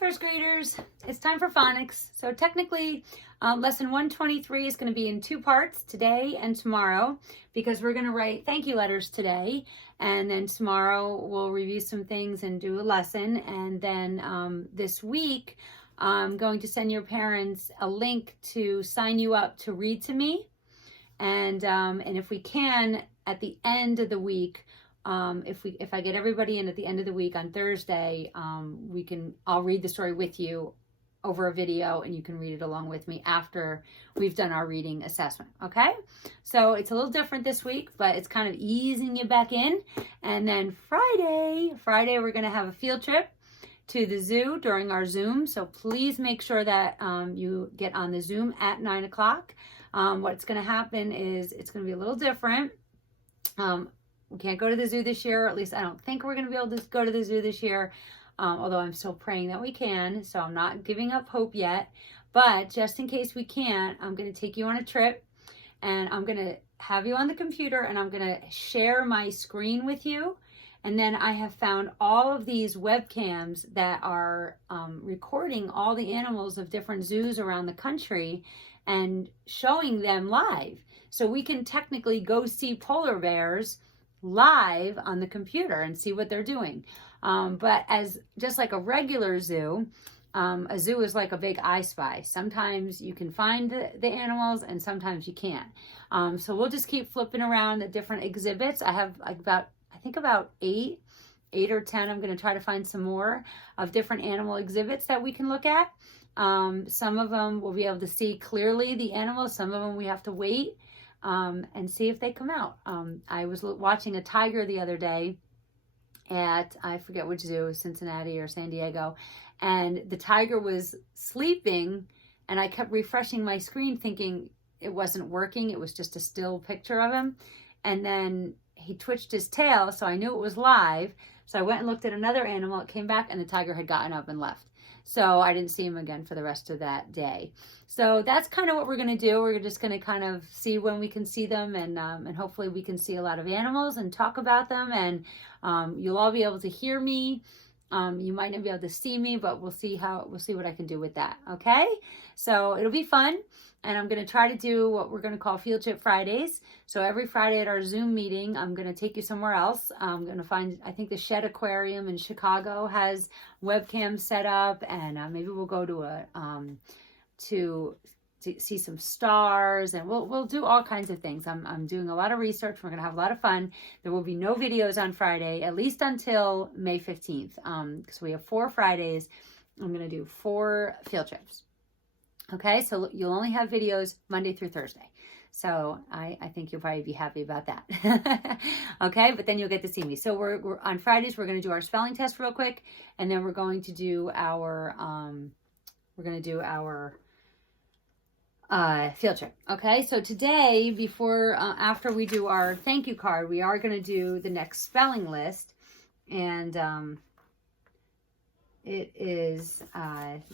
first graders, it's time for phonics. So technically, lesson 123 is going to be in two parts, today and tomorrow, because we're going to write thank you letters today, and then tomorrow we'll review some things and do a lesson, and then this week I'm going to send your parents a link to sign you up to read to me, and if we can, at the end of the week, if I get everybody in at the end of the week on Thursday, I'll read the story with you over a video, and you can read it along with me after we've done our reading assessment. Okay, so it's a little different this week, but it's kind of easing you back in. And then Friday we're going to have a field trip to the zoo during our Zoom, so please make sure that you get on the Zoom at 9 o'clock. What's going to happen is it's going to be a little different. We can't go to the zoo this year, or at least I don't think we're going to be able to go to the zoo this year, although I'm still praying that we can, so I'm not giving up hope yet. But just in case we can't, I'm going to take you on a trip, and I'm going to have you on the computer, and I'm going to share my screen with you. And then I have found all of these webcams that are recording all the animals of different zoos around the country and showing them live. So we can technically go see polar bears live on the computer and see what they're doing. But as just like a regular zoo, a zoo is like a big I Spy. Sometimes you can find the animals and sometimes you can't. So we'll just keep flipping around the different exhibits. I have about 8 or 10. I'm going to try to find some more of different animal exhibits that we can look at. Some of them we'll be able to see clearly the animals. Some of them we have to wait and see if they come out. I was watching a tiger the other day at, I forget which zoo, Cincinnati or San Diego, and the tiger was sleeping, and I kept refreshing my screen thinking it wasn't working. It was just a still picture of him, and then he twitched his tail, so I knew it was live. So I went and looked at another animal. It came back, and the tiger had gotten up and left. So I didn't see him again for the rest of that day. So that's kind of what we're going to do. We're just going to kind of see when we can see them, and hopefully we can see a lot of animals and talk about them, and you'll all be able to hear me. You might not be able to see me, but we'll see what I can do with that. Okay, so it'll be fun, and I'm going to try to do what we're going to call Field Trip Fridays. So every Friday at our Zoom meeting, I'm going to take you somewhere else. I'm going to find, I think the Shed Aquarium in Chicago has webcams set up, and maybe we'll go to see some stars, and we'll do all kinds of things. I'm doing a lot of research. We're going to have a lot of fun. There will be no videos on Friday, at least until May 15th. So we have 4 Fridays. I'm going to do 4 field trips. Okay, so you'll only have videos Monday through Thursday. So I think you'll probably be happy about that. Okay, but then you'll get to see me. So we're on Fridays, we're going to do our spelling test real quick, and then we're going to do our field trip. Okay, so today, after we do our thank you card, we are going to do the next spelling list, and it is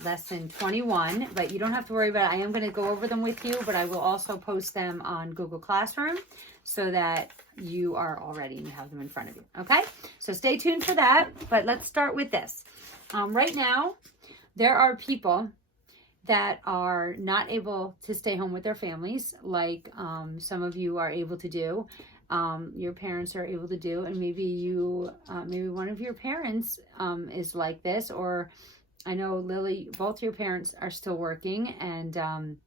lesson 21, but you don't have to worry about it. I am going to go over them with you, but I will also post them on Google Classroom so that you are all ready and you have them in front of you. Okay, so stay tuned for that, but let's start with this. Right now, there are people that are not able to stay home with their families, like some of you are able to do. Your parents are able to do, and maybe one of your parents is like this, or I know Lily, both your parents are still working, and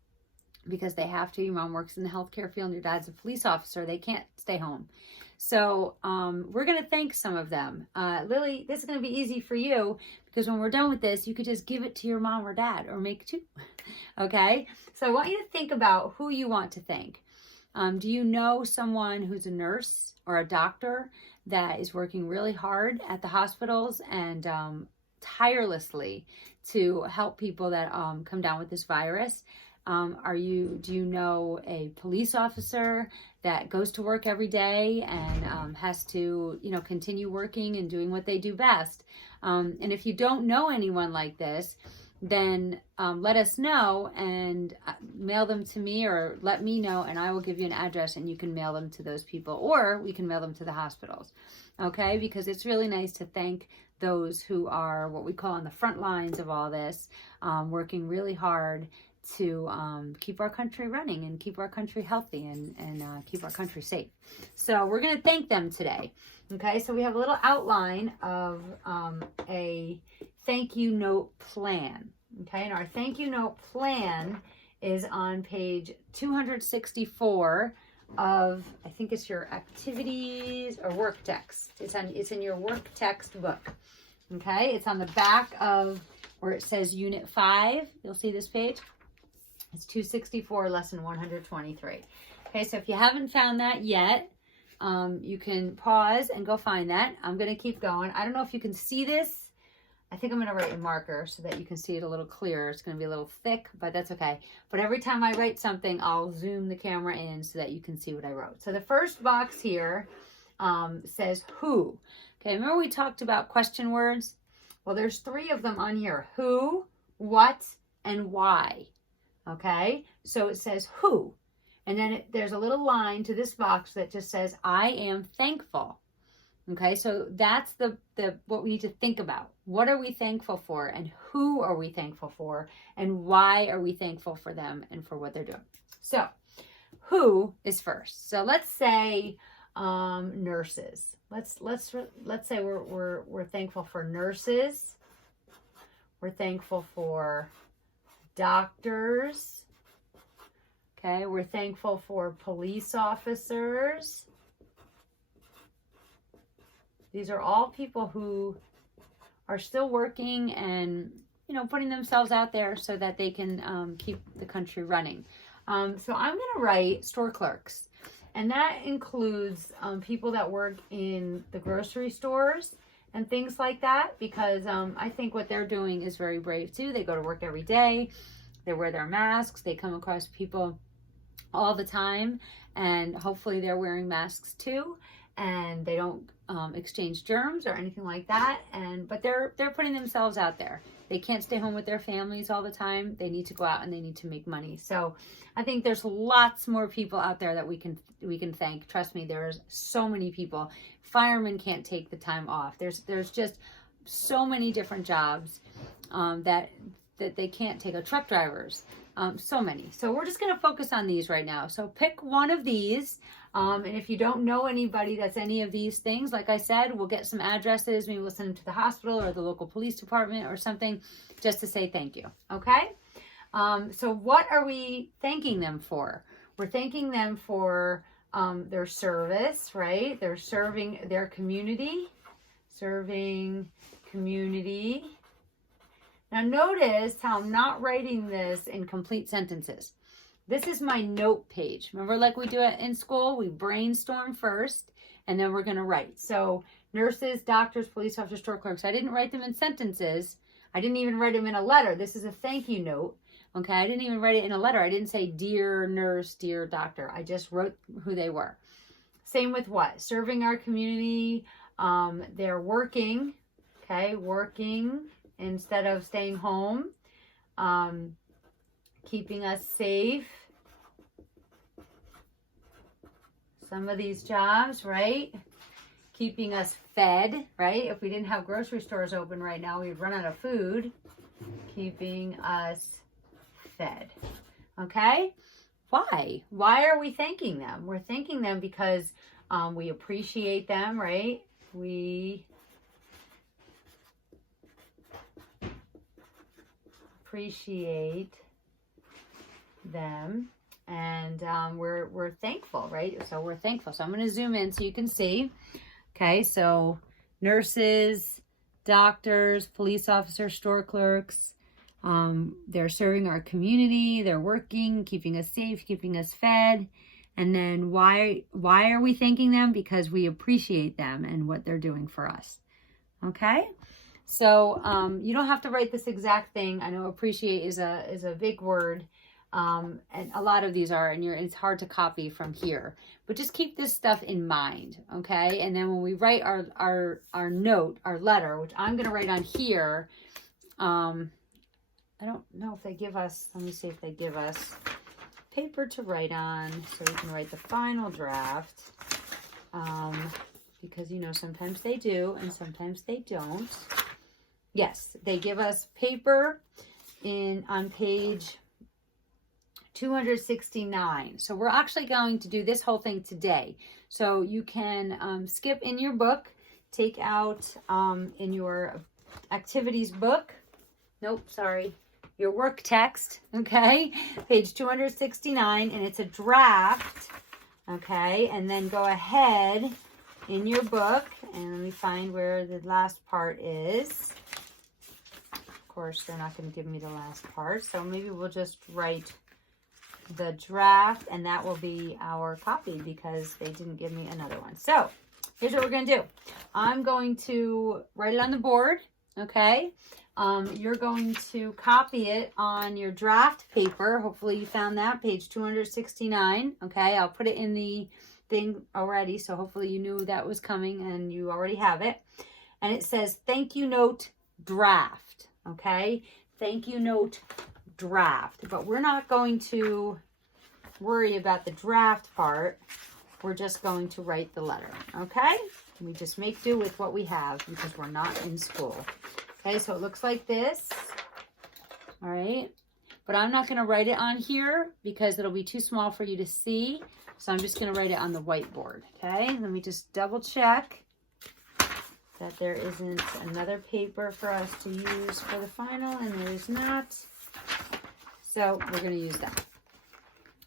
because they have to. Your mom works in the healthcare field, and your dad's a police officer. They can't stay home. So we're going to thank some of them. Lily, this is going to be easy for you, because when we're done with this, you could just give it to your mom or dad, or make 2. Okay? So I want you to think about who you want to thank. Do you know someone who's a nurse or a doctor that is working really hard at the hospitals and tirelessly to help people that come down with this virus? Do you know a police officer that goes to work every day and has to, continue working and doing what they do best? And if you don't know anyone like this, then let us know and mail them to me, or let me know, and I will give you an address and you can mail them to those people, or we can mail them to the hospitals. Okay, because it's really nice to thank those who are what we call on the front lines of all this, working really hard to keep our country running and keep our country healthy and keep our country safe. So we're going to thank them today. Okay, so we have a little outline of a thank you note plan. Okay, and our thank you note plan is on page 264 of, I think it's your activities or work text. It's in your work text book. Okay, it's on the back of where it says Unit 5. You'll see this page. It's 264, lesson 123. Okay, so if you haven't found that yet, you can pause and go find that. I'm going to keep going. I don't know if you can see this. I think I'm going to write in marker so that you can see it a little clearer. It's going to be a little thick, but that's okay. But every time I write something, I'll zoom the camera in so that you can see what I wrote. So the first box here says who. Okay, remember we talked about question words? Well, there's 3 of them on here. Who, what, and why. Okay, so it says who. And then there's a little line to this box that just says, I am thankful. Okay, so that's the what we need to think about. What are we thankful for, and who are we thankful for, and why are we thankful for them and for what they're doing? So, who is first? So let's say nurses. Let's say we're thankful for nurses. We're thankful for doctors. Okay, we're thankful for police officers. These are all people who are still working and, you know, putting themselves out there so that they can keep the country running. So I'm going to write store clerks. And that includes people that work in the grocery stores and things like that, because I think what they're doing is very brave too. They go to work every day. They wear their masks. They come across people all the time, and hopefully they're wearing masks too, and they don't exchange germs or anything like that. But they're putting themselves out there. They can't stay home with their families all the time. They need to go out and they need to make money. So I think there's lots more people out there that we can thank. Trust me, there's so many people. Firemen can't take the time off. There's just so many different jobs that they can't take. Truck drivers, so many. So we're just going to focus on these right now. So pick one of these. And if you don't know anybody that's any of these things, like I said, we'll get some addresses. Maybe we'll send them to the hospital or the local police department or something just to say thank you. Okay? So what are we thanking them for? We're thanking them for their service, right? They're serving their community. Serving community. Now notice how I'm not writing this in complete sentences. This is my note page. Remember, like we do it in school, we brainstorm first, and then we're going to write. So nurses, doctors, police officers, store clerks. I didn't write them in sentences. I didn't even write them in a letter. This is a thank you note. Okay, I didn't even write it in a letter. I didn't say, dear nurse, dear doctor. I just wrote who they were. Same with what? Serving our community. They're working, okay, working instead of staying home. Keeping us safe. Some of these jobs, right? Keeping us fed, right? If we didn't have grocery stores open right now, we'd run out of food. Keeping us fed. Okay? Why? Why are we thanking them? We're thanking them because we appreciate them, right? We appreciate them, and we're thankful, right? So we're thankful. So I'm going to zoom in so you can see. Okay, so nurses, doctors, police officers, store clerks, they're serving our community, they're working, keeping us safe, keeping us fed. And then why are we thanking them? Because we appreciate them and what they're doing for us. Okay? So you don't have to write this exact thing. I know appreciate is a big word. And a lot of these are, and it's hard to copy from here, but just keep this stuff in mind. Okay. And then when we write our note, our letter, which I'm going to write on here, I don't know if they give us, let me see if they give us paper to write on so we can write the final draft. because, you know, sometimes they do and sometimes they don't. Yes, they give us paper on page 269. So we're actually going to do this whole thing today. So you can skip in your book, take out in your activities book, your work text, okay, page 269, and it's a draft, okay, and then go ahead in your book, and let me find where the last part is. Of course, they're not going to give me the last part, so maybe we'll just write the draft, and that will be our copy because they didn't give me another one. So here's what we're going to do. I'm going to write it on the board, okay? You're going to copy it on your draft paper. Hopefully you found that, page 269, okay? I'll put it in the thing already, so hopefully you knew that was coming and you already have it. And it says, thank you note draft, okay? Thank you note draft. But we're not going to worry about the draft part. We're just going to write the letter, okay? We just make do with what we have because we're not in school. Okay, so it looks like this. All right, but I'm not going to write it on here because it'll be too small for you to see. So I'm just going to write it on the whiteboard. Okay, let me just double check that there isn't another paper for us to use for the final, and there is not. So we're going to use that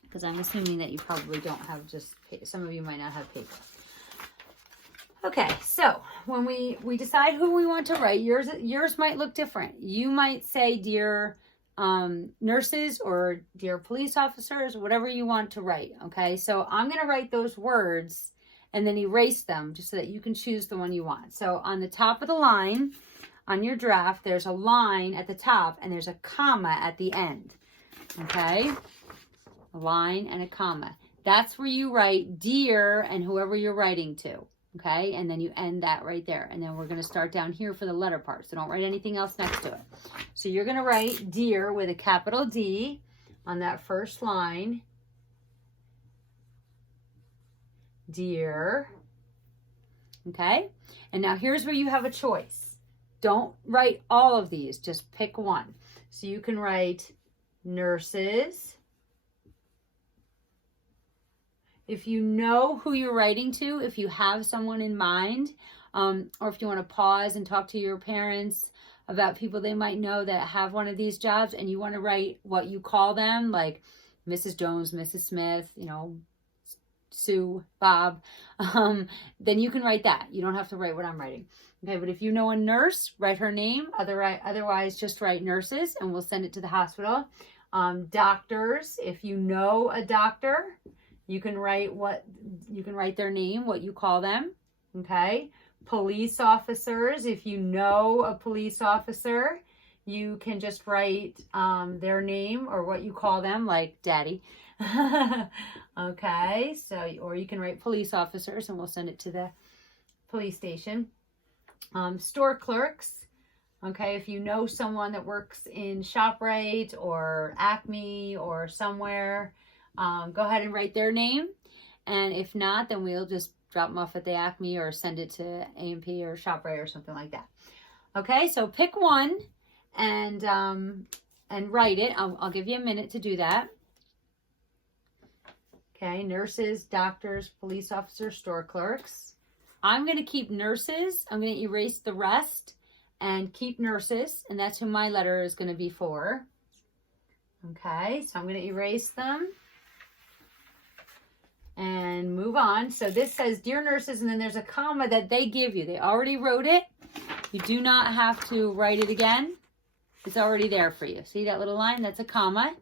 because I'm assuming that you probably don't have just, some of you might not have paper. Okay, so when we decide who we want to write, yours might look different. You might say, dear nurses or dear police officers, whatever you want to write, okay? So I'm going to write those words and then erase them just so that you can choose the one you want. So on the top of the line, on your draft, there's a line at the top and there's a comma at the end, okay? A line and a comma. That's where you write dear and whoever you're writing to. Okay, and then you end that right there. And then we're going to start down here for the letter part. So don't write anything else next to it. So you're going to write dear with a capital D on that first line. Dear. Okay, and now here's where you have a choice. Don't write all of these, just pick one. So you can write nurses. If you know who you're writing to, if you have someone in mind, or if you want to pause and talk to your parents about people they might know that have one of these jobs and you want to write what you call them, like Mrs. Jones, Mrs. Smith, you know, Sue, Bob, then you can write that. You don't have to write what I'm writing. Okay, but if you know a nurse, write her name. Otherwise, just write nurses and we'll send it to the hospital. Doctors, if you know a doctor, you can write their name, what you call them, okay? Police officers, if you know a police officer, you can just write their name or what you call them, like Daddy. Okay, so, or you can write police officers and we'll send it to the police station. Store clerks, okay, if you know someone that works in ShopRite or Acme or somewhere, go ahead and write their name, and if not, then we'll just drop them off at the Acme or send it to A&P or ShopRite or something like that. Okay, so pick one and write it. I'll give you a minute to do that. Okay, nurses, doctors, police officers, store clerks. I'm going to keep nurses. I'm going to erase the rest and keep nurses, and that's who my letter is going to be for. Okay, so I'm going to erase them and move on. So this says, dear nurses, and then there's a comma that they give you. They already wrote it. You do not have to write it again. It's already there for you. See that little line? That's a comma.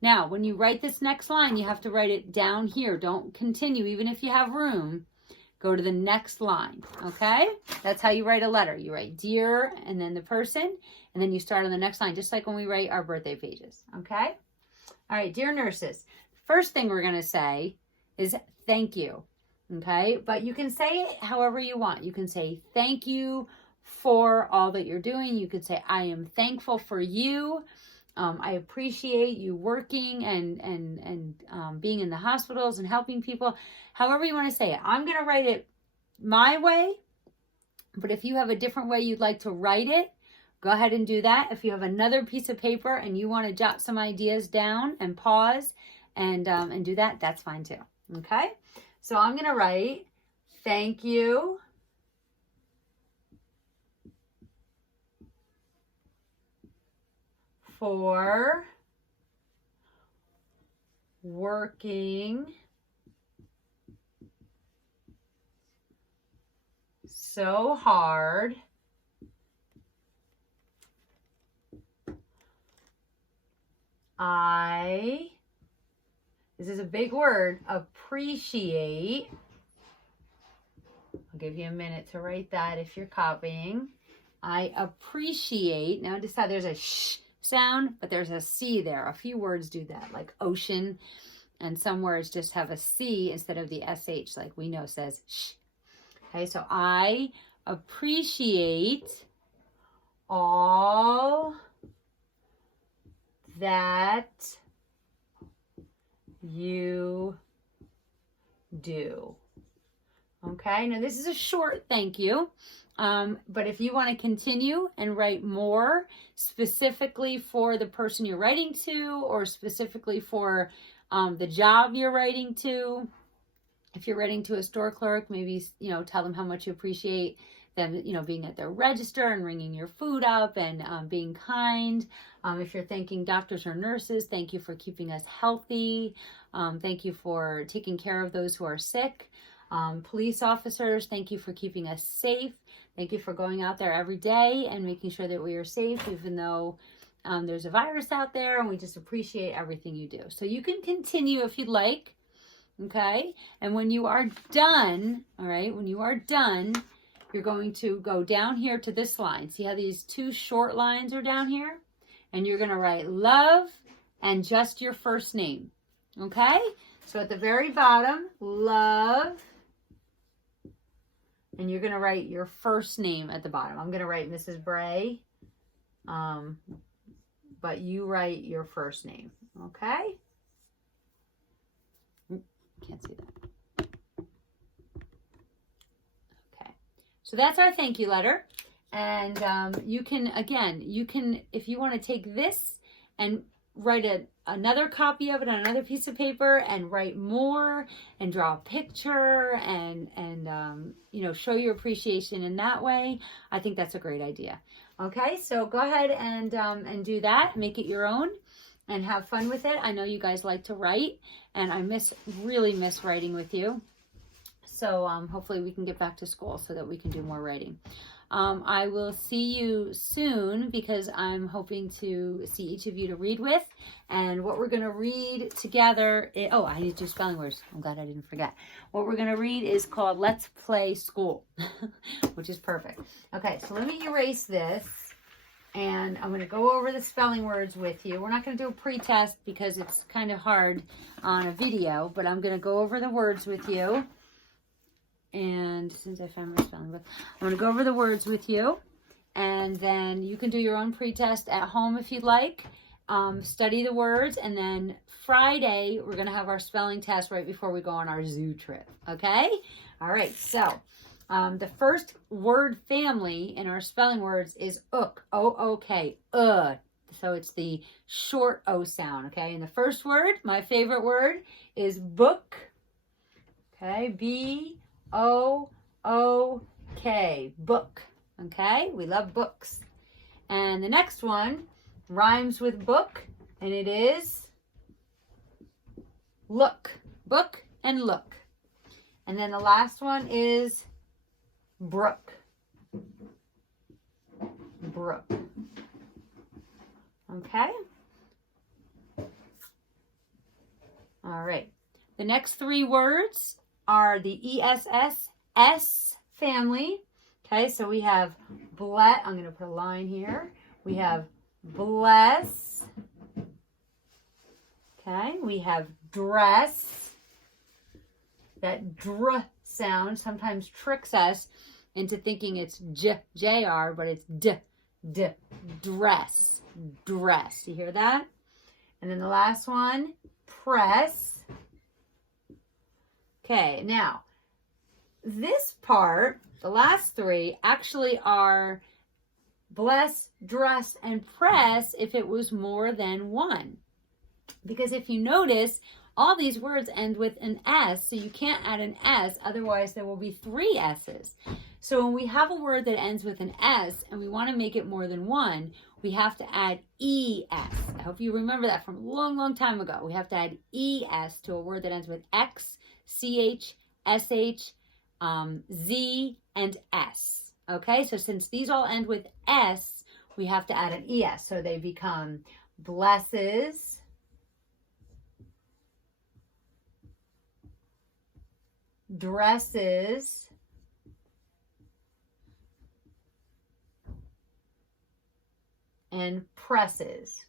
Now, when you write this next line, you have to write it down here. Don't continue, even if you have room. Go to the next line, okay? That's how you write a letter. You write dear and then the person, and then you start on the next line, just like when we write our birthday pages, okay? All right, dear nurses. First thing we're going to say is thank you, okay? But you can say it however you want. You can say thank you for all that you're doing. You could say I am thankful for you. I appreciate you working and being in the hospitals and helping people. However you want to say it. I'm going to write it my way, but if you have a different way you'd like to write it, go ahead and do that. If you have another piece of paper and you want to jot some ideas down and pause and do that, that's fine too. Okay? So I'm going to write, thank you for working so hard this is a big word, appreciate. I'll give you a minute to write that if you're copying. I appreciate. Now decide there's a sh sound, but there's a C there. A few words do that, like ocean, and some words just have a C instead of the SH, like we know says sh. Okay, so I appreciate all that you do. Okay, now this is a short thank you, but if you want to continue and write more specifically for the person you're writing to, or specifically for the job you're writing to, if you're writing to a store clerk, maybe, tell them how much you appreciate them, being at their register and ringing your food up and being kind. If you're thanking doctors or nurses, thank you for keeping us healthy. Thank you for taking care of those who are sick. Police officers, thank you for keeping us safe. Thank you for going out there every day and making sure that we are safe, even though there's a virus out there, and we just appreciate everything you do. So you can continue if you'd like, okay? And when you are done, all right, when you are done, you're going to go down here to this line. See how these two short lines are down here? And you're going to write love and just your first name, okay? So at the very bottom, love, and you're going to write your first name at the bottom. I'm going to write Mrs. Bray, but you write your first name, okay? Can't see that. Okay, so that's our thank you letter. And you can, if you want to take this and write another copy of it on another piece of paper and write more and draw a picture and show your appreciation in that way, I think that's a great idea. Okay, so go ahead and do that. Make it your own and have fun with it. I know you guys like to write, and I really miss writing with you. So hopefully we can get back to school so that we can do more writing. I will see you soon, because I'm hoping to see each of you to read with. And what we're going to read together is, I need to do spelling words. I'm glad I didn't forget. What we're going to read is called Let's Play School, which is perfect. Okay, so let me erase this. And I'm going to go over the spelling words with you. We're not going to do a pre-test because it's kind of hard on a video, but I'm going to go over the words with you. And since I found my spelling book, I'm going to go over the words with you, and then you can do your own pre-test at home if you'd like. Study the words, and then Friday we're going to have our spelling test right before we go on our zoo trip. Okay? All right. So the first word family in our spelling words is ook. O-O-K. So it's the short O sound. Okay? And the first word, my favorite word, is book. Okay? B-O-O-K, book. Okay, we love books. And the next one rhymes with book, and it is look. Book and look. And then the last one is brook. Brook. Okay. All right. The next three words are the ESS family. Okay, so we have bless. I'm going to put a line here. We have bless. Okay, we have dress. That dr sound sometimes tricks us into thinking it's J-R, but it's dress. Dress. You hear that? And then the last one, press. Okay, now, this part, the last three, actually are bless, dress, and press if it was more than one. Because if you notice, all these words end with an S, so you can't add an S, otherwise there will be 3 S's. So when we have a word that ends with an S and we want to make it more than one, we have to add ES. I hope you remember that from a long, long time ago. We have to add ES to a word that ends with X, CH, SH, Z, and S. Okay, so since these all end with S, we have to add an ES. So they become blesses, dresses, and presses.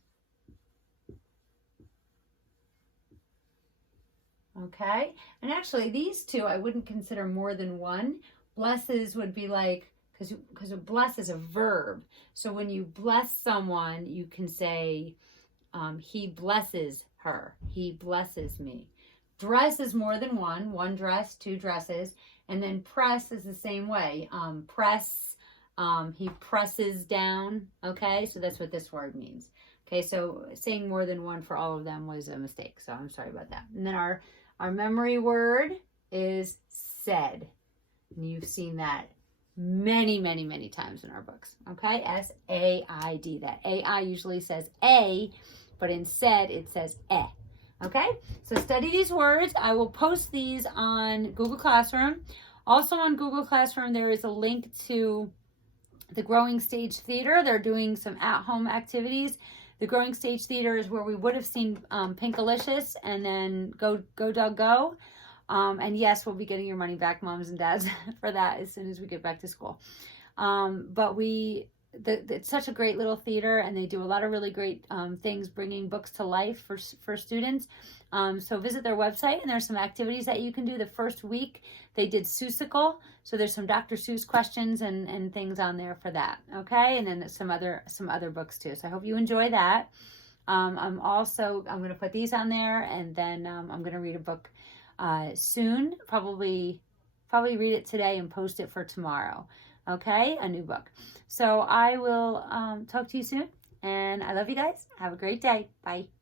Okay, and actually these two I wouldn't consider more than one. Blesses would be like, because bless is a verb. So when you bless someone, you can say, he blesses her. He blesses me. Dress is more than one dress, 2 dresses. And then press is the same way. Press, he presses down. Okay, so that's what this word means. Okay, so saying more than one for all of them was a mistake. So I'm sorry about that. And then our memory word is said. And you've seen that many, many, many times in our books. Okay, S-A-I-D. That A-I usually says A, but in said it says E. Okay, so study these words. I will post these on Google Classroom. Also on Google Classroom, there is a link to the Growing Stage Theater. They're doing some at-home activities. The Growing Stage Theater is where we would have seen Pinkalicious and then Go Dog Go. And yes, we'll be getting your money back, moms and dads, for that as soon as we get back to school. But it's such a great little theater, and they do a lot of really great things bringing books to life for students. So visit their website, and there's some activities that you can do. The first week they did Seussical, so there's some Dr. Seuss questions and things on there for that. Okay, and then some other books too. So I hope you enjoy that. I'm going to put these on there, and then I'm going to read a book soon. Probably read it today and post it for tomorrow. Okay, a new book. So I will talk to you soon, and I love you guys. Have a great day. Bye.